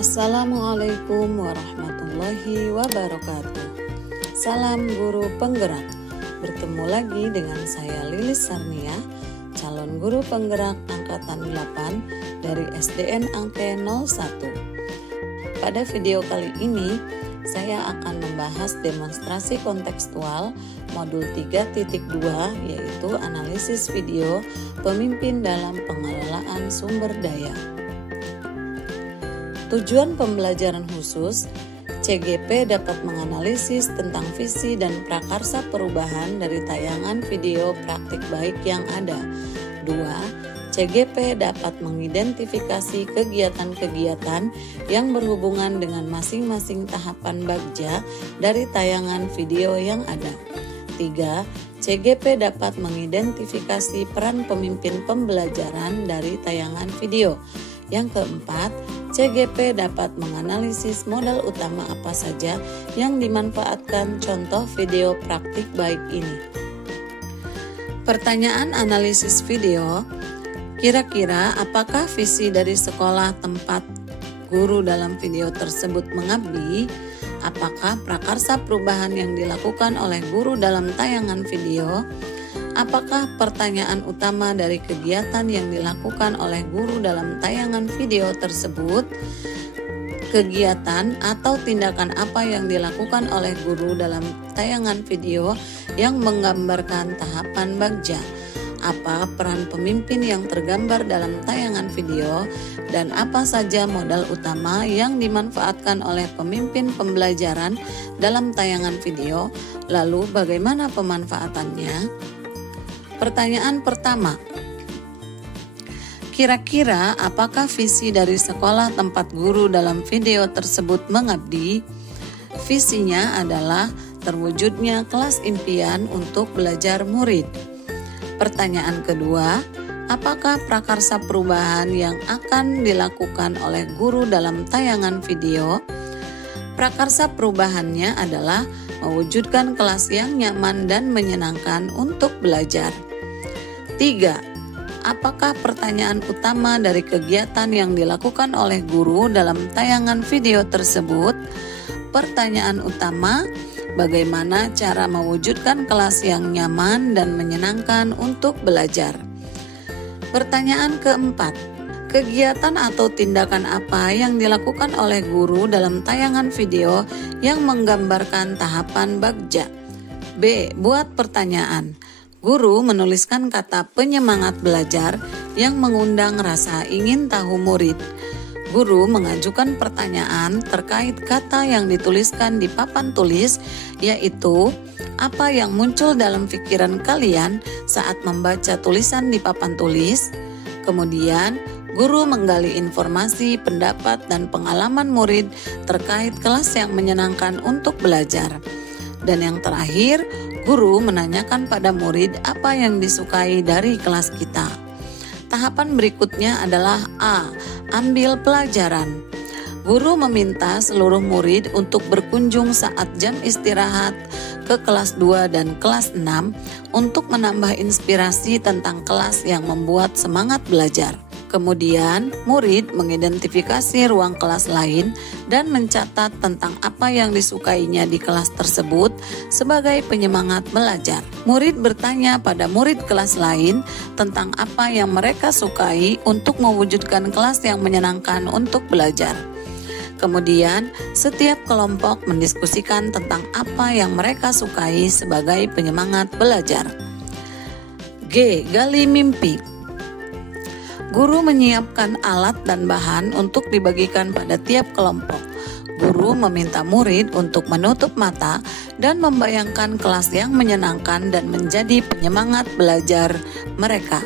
Assalamualaikum warahmatullahi wabarakatuh. Salam guru penggerak. Bertemu lagi dengan saya Lilis Sarnia, calon guru penggerak angkatan 8 dari SDN Angke 01. Pada video kali ini, saya akan membahas demonstrasi kontekstual modul 3.2, yaitu analisis video pemimpin dalam pengelolaan sumber daya. Tujuan pembelajaran khusus, CGP dapat menganalisis tentang visi dan prakarsa perubahan dari tayangan video praktik baik yang ada. 2. CGP dapat mengidentifikasi kegiatan-kegiatan yang berhubungan dengan masing-masing tahapan bagja dari tayangan video yang ada. 3. CGP dapat mengidentifikasi peran pemimpin pembelajaran dari tayangan video. Yang keempat, CGP dapat menganalisis modal utama apa saja yang dimanfaatkan contoh video praktik baik ini. Pertanyaan analisis video, kira-kira apakah visi dari sekolah tempat guru dalam video tersebut mengabdi? Apakah prakarsa perubahan yang dilakukan oleh guru dalam tayangan video? Apakah pertanyaan utama dari kegiatan yang dilakukan oleh guru dalam tayangan video tersebut? Kegiatan atau tindakan apa yang dilakukan oleh guru dalam tayangan video yang menggambarkan tahapan bagja? Apa peran pemimpin yang tergambar dalam tayangan video? Dan apa saja modal utama yang dimanfaatkan oleh pemimpin pembelajaran dalam tayangan video? Lalu bagaimana pemanfaatannya? Pertanyaan pertama, kira-kira apakah visi dari sekolah tempat guru dalam video tersebut mengabdi? Visinya adalah terwujudnya kelas impian untuk belajar murid. Pertanyaan kedua, apakah prakarsa perubahan yang akan dilakukan oleh guru dalam tayangan video? Prakarsa perubahannya adalah mewujudkan kelas yang nyaman dan menyenangkan untuk belajar. 3. Apakah pertanyaan utama dari kegiatan yang dilakukan oleh guru dalam tayangan video tersebut? Pertanyaan utama, bagaimana cara mewujudkan kelas yang nyaman dan menyenangkan untuk belajar? Pertanyaan keempat, kegiatan atau tindakan apa yang dilakukan oleh guru dalam tayangan video yang menggambarkan tahapan bagja? B. Buat pertanyaan. Guru menuliskan kata penyemangat belajar yang mengundang rasa ingin tahu murid. Guru mengajukan pertanyaan terkait kata yang dituliskan di papan tulis, yaitu apa yang muncul dalam pikiran kalian saat membaca tulisan di papan tulis. Kemudian, guru menggali informasi, pendapat, dan pengalaman murid terkait kelas yang menyenangkan untuk belajar. Dan yang terakhir, guru menanyakan pada murid apa yang disukai dari kelas kita. Tahapan berikutnya adalah A. Ambil pelajaran. Guru meminta seluruh murid untuk berkunjung saat jam istirahat ke kelas 2 dan kelas 6 untuk menambah inspirasi tentang kelas yang membuat semangat belajar. Kemudian, murid mengidentifikasi ruang kelas lain dan mencatat tentang apa yang disukainya di kelas tersebut sebagai penyemangat belajar. Murid bertanya pada murid kelas lain tentang apa yang mereka sukai untuk mewujudkan kelas yang menyenangkan untuk belajar. Kemudian, setiap kelompok mendiskusikan tentang apa yang mereka sukai sebagai penyemangat belajar. G. Gali mimpi. Guru menyiapkan alat dan bahan untuk dibagikan pada tiap kelompok. Guru meminta murid untuk menutup mata dan membayangkan kelas yang menyenangkan dan menjadi penyemangat belajar mereka.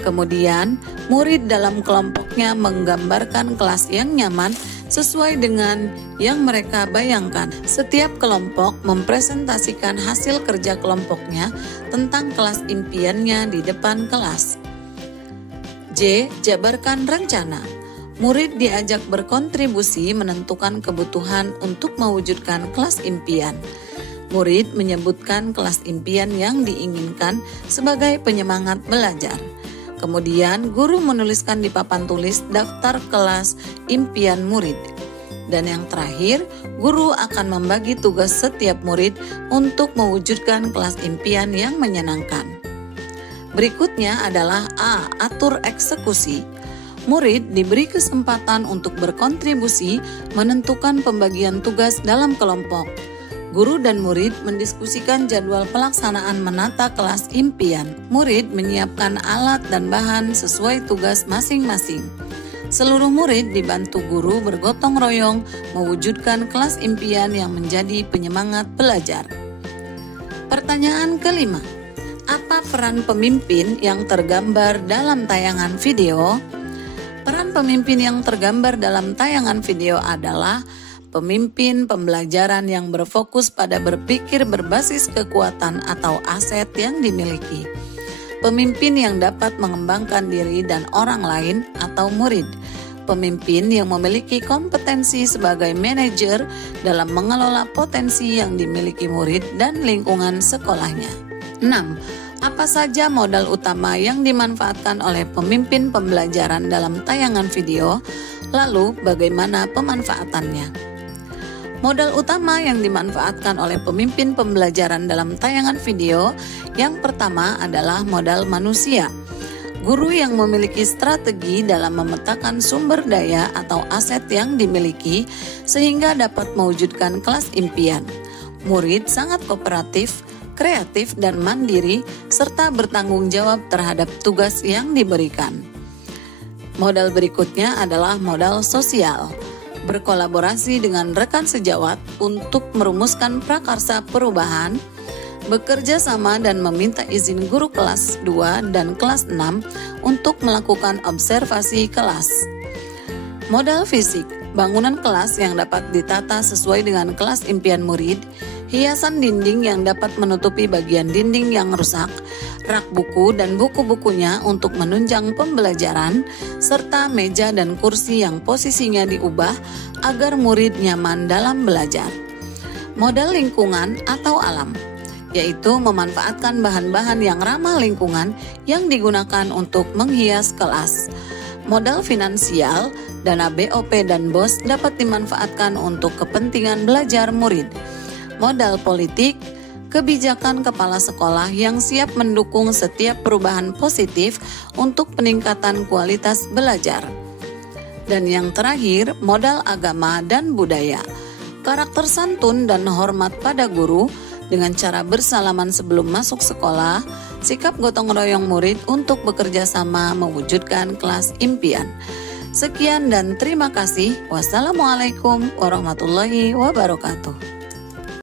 Kemudian, murid dalam kelompoknya menggambarkan kelas yang nyaman sesuai dengan yang mereka bayangkan. Setiap kelompok mempresentasikan hasil kerja kelompoknya tentang kelas impiannya di depan kelas. J. Jabarkan rencana. Murid diajak berkontribusi menentukan kebutuhan untuk mewujudkan kelas impian. Murid menyebutkan kelas impian yang diinginkan sebagai penyemangat belajar. Kemudian guru menuliskan di papan tulis daftar kelas impian murid. Dan yang terakhir, guru akan membagi tugas setiap murid untuk mewujudkan kelas impian yang menyenangkan. Berikutnya adalah A. Atur eksekusi. Murid diberi kesempatan untuk berkontribusi menentukan pembagian tugas dalam kelompok. Guru dan murid mendiskusikan jadwal pelaksanaan menata kelas impian. Murid menyiapkan alat dan bahan sesuai tugas masing-masing. Seluruh murid dibantu guru bergotong royong mewujudkan kelas impian yang menjadi penyemangat belajar. Pertanyaan kelima, apa peran pemimpin yang tergambar dalam tayangan video? Peran pemimpin yang tergambar dalam tayangan video adalah pemimpin pembelajaran yang berfokus pada berpikir berbasis kekuatan atau aset yang dimiliki. Pemimpin yang dapat mengembangkan diri dan orang lain atau murid. Pemimpin yang memiliki kompetensi sebagai manajer dalam mengelola potensi yang dimiliki murid dan lingkungan sekolahnya. 6. Apa saja modal utama yang dimanfaatkan oleh pemimpin pembelajaran dalam tayangan video? Lalu bagaimana pemanfaatannya? Modal utama yang dimanfaatkan oleh pemimpin pembelajaran dalam tayangan video yang pertama adalah modal manusia. Guru yang memiliki strategi dalam memetakan sumber daya atau aset yang dimiliki sehingga dapat mewujudkan kelas impian. Murid sangat kooperatif, kreatif dan mandiri serta bertanggung jawab terhadap tugas yang diberikan. Modal berikutnya adalah modal sosial. Berkolaborasi dengan rekan sejawat untuk merumuskan prakarsa perubahan, bekerja sama dan meminta izin guru kelas 2 dan kelas 6 untuk melakukan observasi kelas. Modal fisik, bangunan kelas yang dapat ditata sesuai dengan kelas impian murid, hiasan dinding yang dapat menutupi bagian dinding yang rusak, rak buku dan buku-bukunya untuk menunjang pembelajaran, serta meja dan kursi yang posisinya diubah agar murid nyaman dalam belajar. Modal lingkungan atau alam, yaitu memanfaatkan bahan-bahan yang ramah lingkungan yang digunakan untuk menghias kelas. Modal finansial, dana BOP dan BOS dapat dimanfaatkan untuk kepentingan belajar murid. Modal politik, kebijakan kepala sekolah yang siap mendukung setiap perubahan positif untuk peningkatan kualitas belajar. Dan yang terakhir, modal agama dan budaya. Karakter santun dan hormat pada guru dengan cara bersalaman sebelum masuk sekolah, sikap gotong royong murid untuk bekerja sama mewujudkan kelas impian. Sekian dan terima kasih. Wassalamualaikum warahmatullahi wabarakatuh.